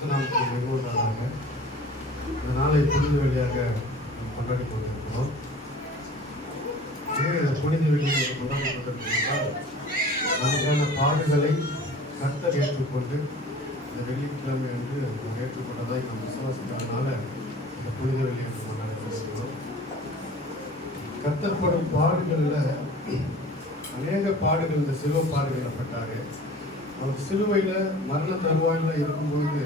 கிறிஸ்துநாமத்துக்கு மிகுந்ததாக இந்த நாளை புனித வழியாக கொண்டாடி கொண்டிருக்கிறோம். இந்த புனித வழியை கொண்டாடி கொண்டிருக்கிறால் நமக்கான பாடுகளை கர்த்தர் ஏற்றுக்கொண்டு இந்த வெள்ளிக்கிழமை என்று ஏற்றுக்கொண்டதை நாம் விசுவாசிக்கிறதுனால இந்த புனித வழியை கொண்டாடி கொண்டிருக்கிறோம். கர்த்தர் படும் பாடுகளில் அநேக பாடுகள், இந்த சிலுவை பாடுகள் பட்டாரு. அவர் சிலுவையில் மரண தருவாயில் இருக்கும்போது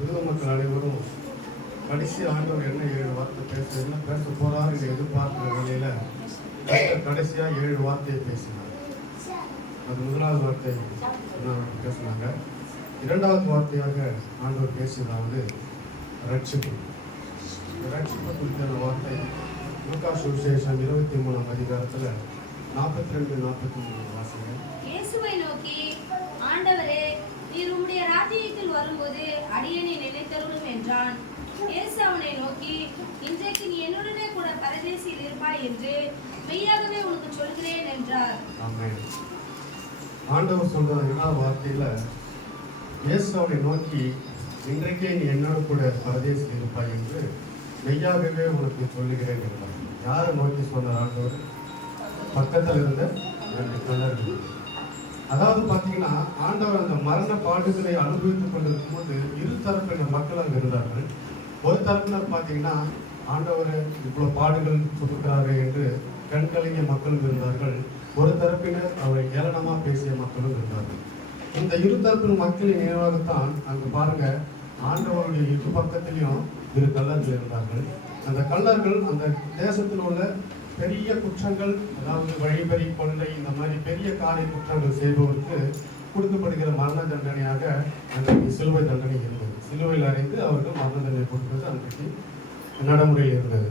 யூத மக்கள் அனைவரும் கடைசி ஆண்டவர் என்ன 7 வார்த்தை பேச போறாரு எதிர்பார்க்கிற நிலையில கடைசியாக 7 வார்த்தையை பேசினார். அது முதலாவது வார்த்தை பேசினாங்க. 2வது வார்த்தையாக ஆண்டவர் பேசியதாவது ரட்சிப்பு. ரட்சிப்பு குறித்தான வார்த்தை லூக்கா சுவிசேஷம் 23ஆம் அதிகாரத்தில் 42-43 வாசிங்க. இயேசுவை நோக்கி, ஆண்டவரே, நீர் உம்முடைய ராஜ்யத்தில் வரும்போது அடியேனை நினைத்தருளும் என்றான். இயேசு அவனை நோக்கி, இன்றைக்கு நீ என்னுடனே கூட பரதேசியில் இருப்பாய் என்று மெய்யாகவே உனக்கு சொல்கிறேன் என்றார். ஆமென். ஆண்டவர் சொல்ற 2வது வார்த்தையில இயேசு அவனை நோக்கி, இன்றைக்கே நீ என்னோட கூட பரதேசியில் இருப்பாய் என்று மெய்யாகவே உனக்கு சொல்லுகிறேன் என்றார். யாரை நோக்கி சொன்னார் ஆண்டவர்? பக்கத்தில் இருந்த 2 கள்ளர்கள். அதாவது பார்த்தீங்கன்னா, ஆண்டவர் அந்த மரண பாடுகளை அனுபவித்துக் கொண்டிருக்கும் போது 2 தரப்பினர் மக்கள் அங்கே இருந்தார்கள். ஒரு தரப்பினர் பார்த்தீங்கன்னா, ஆண்டவர் இவ்வளோ பாடுகள் கொடுக்கிறார்கள் என்று கண்கலங்கிய மக்களும் இருந்தார்கள். ஒரு தரப்பினர் அவரை ஏளனமாக பேசிய மக்களும் இருந்தார்கள். இந்த 2 தரப்பினர் மக்களின் நினைவாகத்தான் அங்கே பாருங்க, ஆண்டவருடைய 2 பக்கத்திலையும் 2 கள்ளர்கள் இருந்தார்கள். அந்த கள்ளர்கள் அந்த தேசத்தில் உள்ள பெரிய குற்றங்கள், அதாவது வழிபறி, கொள்ளை, இந்த மாதிரி பெரிய காலை குற்றங்கள் செய்பவருக்கு கொடுக்கப்படுகிற மரண தண்டனையாக அன்றைக்கு சிலுவை தண்டனை இருந்தது. சிலுவையில் அறைந்து அவர்கள் மரண தண்டனை கொடுக்கிறது அன்றைக்கு நடைமுறையில் இருந்தது.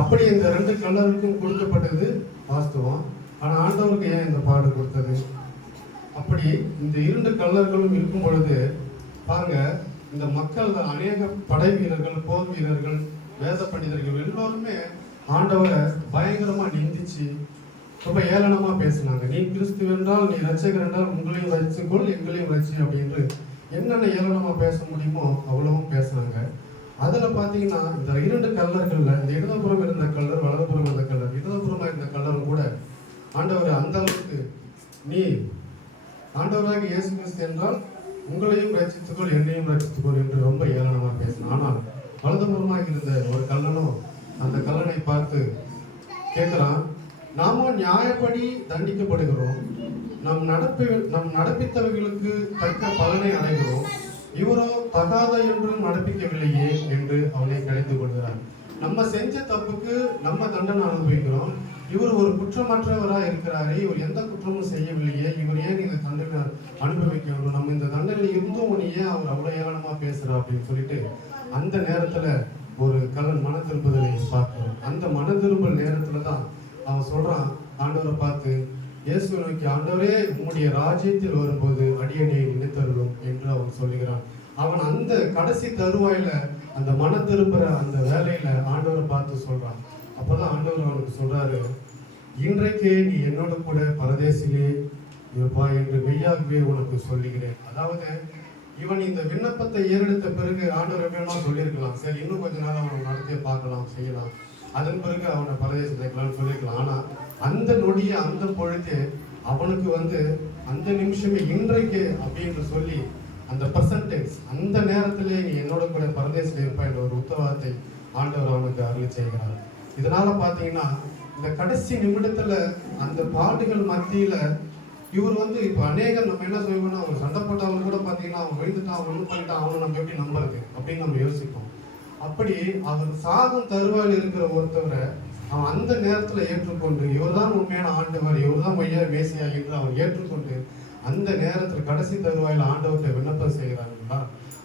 அப்படி இந்த 2 கள்ளருக்கும் கொடுக்கப்பட்டது வாஸ்தவம். ஆனால் ஆண்டவருக்கு ஏன் இந்த பாடு கொடுத்தது? அப்படி இந்த 2 கள்ளர்களும் இருக்கும் பொழுது பாருங்க, இந்த மக்கள் அநேக படை வீரர்கள், போர் வீரர்கள், வேத பண்டிதர்கள் எல்லோருமே ஆண்டவரை பயங்கரமா நிந்திச்சு ரொம்ப ஏளனமா பேசினாங்க. நீ கிறிஸ்து என்றால், நீ ரட்சகர் என்றால் உங்களையும் ரட்சிக்கொள், எங்களையும் ரட்சி அப்படின்னு என்னென்ன ஏளனமா பேச முடியுமோ அவ்வளவும் பேசினாங்க. அதுல பாத்தீங்கன்னா இந்த 2 கள்ளர்கள்ல இந்த இடதுபுறம் இருந்த கள்ளர், வலதுபுறம் இருந்த கள்ளர், இடதுபுறமா இருந்த கள்ளரும் கூட ஆண்டவர் அந்த அளவுக்கு, நீ ஆண்டவராக இயேசு கிறிஸ்து என்றால் உங்களையும் ரட்சித்துக்கொள், என்னையும் ரட்சித்துக்கொள் என்று ரொம்ப ஏளனமா பேசினான். ஆனால் வலதுபுறமாக இருந்த ஒரு கள்ளனும் அந்த கள்ளனை பார்த்து கேட்கிறான், நாம நியாயப்படி தண்டிக்கப்படுகிறோம், நம் நடப்பித்தவர்களுக்கு தக்க பலனை அடைகிறோம், இவரோ தகாத என்றும் நடப்பிக்கவில்லையே என்று அவனை கடிந்து கொள்கிறார். நம்ம செஞ்ச தப்புக்கு நம்ம தண்டனை அனுபவிக்கிறோம், இவர் ஒரு குற்றமற்றவராக இருக்கிறாரே, இவர் எந்த குற்றமும் செய்யவில்லையே, இவர் ஏன் இந்த தண்டனை அனுபவிக்கணும், நம்ம இந்த தண்டனை இருந்தும் உன்னை ஏன் அவர் அவ்வளோ ஏளனமா பேசுறா அப்படின்னு சொல்லிட்டு அந்த நேரத்துல ஒரு கள்ளன் மன திரும்புதலை பார்க்கிறோம். அந்த மன திரும்பல் நேரத்துல தான் அவன் சொல்றான் ஆண்டவரை பார்த்து, இயேசுவை நோக்கி, ஆண்டவரே, உம்முடைய ராஜ்யத்தில் வரும்போது அடியனை நினைத்தருளும் என்று அவன் சொல்லுகிறான். அவன் அந்த கடைசி தருவாயில அந்த மன திரும்புற அந்த வேலையில ஆண்டவரை பார்த்து சொல்றான். அப்பதான் ஆண்டவர் அவனுக்கு சொல்றாரு, இன்றைக்கு நீ என்னோட கூட பரதேசிலே இருப்பா என்று மெய்யாகவே உனக்கு சொல்லுகிறேன். அதாவது இவன் இந்த விண்ணப்பத்தை ஏறெடுத்த பிறகு ஆண்டவர் எப்படின்னா சொல்லியிருக்கலாம், சரி இன்னும் கொஞ்ச நாள் அவனை நடத்திய பார்க்கலாம், செய்யலாம், அதன் பிறகு அவனை பரதேசம் சேர்க்கலாம்னு சொல்லியிருக்கலாம். ஆனா அந்த நொடிய அந்த பொழுது அவனுக்கு அந்த நிமிஷமே இன்றைக்கு அப்படின்னு சொல்லி அந்த பர்சன்டேஜ் அந்த நேரத்திலே நீ என்னோட கூட பரதேசில் இருப்பா என்ற ஒரு உத்தரவாதத்தை ஆண்டவர் அவனுக்கு அருளி செய்கிறார். இதனால பாத்தீங்கன்னா இந்த கடைசி நிமிடத்துல அந்த பாடுகள் மத்தியில இவர் இப்ப அநேகம் நம்ம என்ன செய்வோம்னா, அவர் சண்டை போட்டவங்க கூட பாத்தீங்கன்னா அவன் விழுந்துட்டான், அவன் ஒன்றும் பண்ணிட்டான், அவனை நம்ம எப்படி நம்புறது அப்படின்னு நம்ம யோசிப்போம். அப்படி அவர் சாகும் தருவாயில் இருக்கிற ஒருத்தவரை அவன் அந்த நேரத்துல ஏற்றுக்கொண்டு, இவர் தான் உண்மையான ஆண்டவர், இவர் தான் மையா மேசியா என்று அவர் ஏற்றுக்கொண்டு அந்த நேரத்துல கடைசி தருவாயில் ஆண்டவர்கிட்ட விண்ணப்பம் செய்கிறாங்களா,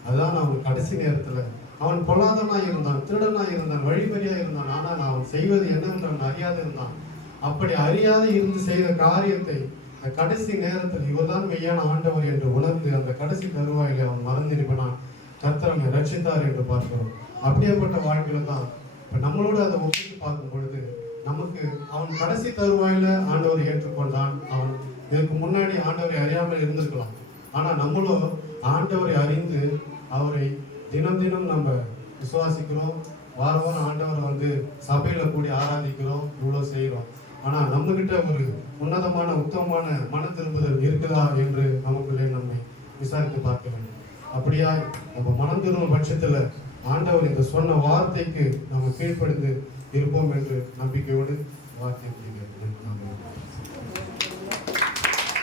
அதுதான் அவன் கடைசி நேரத்துல அவன் பொல்லாதனா இருந்தான், திருடனா இருந்தான், வழிபறியா இருந்தான், ஆனால் அவன் செய்வது என்னவென்று அவன் அறியாது இருந்தான். அப்படி அறியாது இருந்து செய்த காரியத்தை கடைசி நேரத்தில் இவர்தான் மெய்யான ஆண்டவர் என்று உணர்ந்து அந்த கடைசி தருவாயில அவன் மறந்திருப்பனான், கர்த்தர் அவனை ரட்சித்தார் என்று பார்க்கிறோம். அப்படியேப்பட்ட வாழ்க்கையில தான் இப்ப நம்மளோட அதை ஒப்பிட்டு பார்க்கும் பொழுது நமக்கு அவன் கடைசி தருவாயில ஆண்டவரை ஏற்றுக்கொண்டான். அவன் இதுக்கு முன்னாடி ஆண்டவரை அறியாமல் இருந்திருக்கலாம், ஆனா நம்மளும் ஆண்டவரை அறிந்து அவரை தினம் தினம் நம்ம விசுவாசிக்கிறோம், வாரம் வாரம் ஆண்டவரை வந்து சபையில் கூடி ஆராதிக்கிறோம், இவ்வளோ செய்கிறோம். ஆனால் நம்மகிட்ட ஒரு உன்னதமான உத்தமமான மன திரும்புதல் இருக்குதா என்று நமக்குள்ளே நம்மை விசாரித்து பார்க்க வேண்டும். அப்படியா நம்ம மனம் திரும்பும் பட்சத்தில் ஆண்டவர் இந்த சொன்ன வார்த்தைக்கு நம்ம கீழ்ப்படிந்து இருப்போம் என்று நம்பிக்கையோடு வார்த்தை முடிகிறது.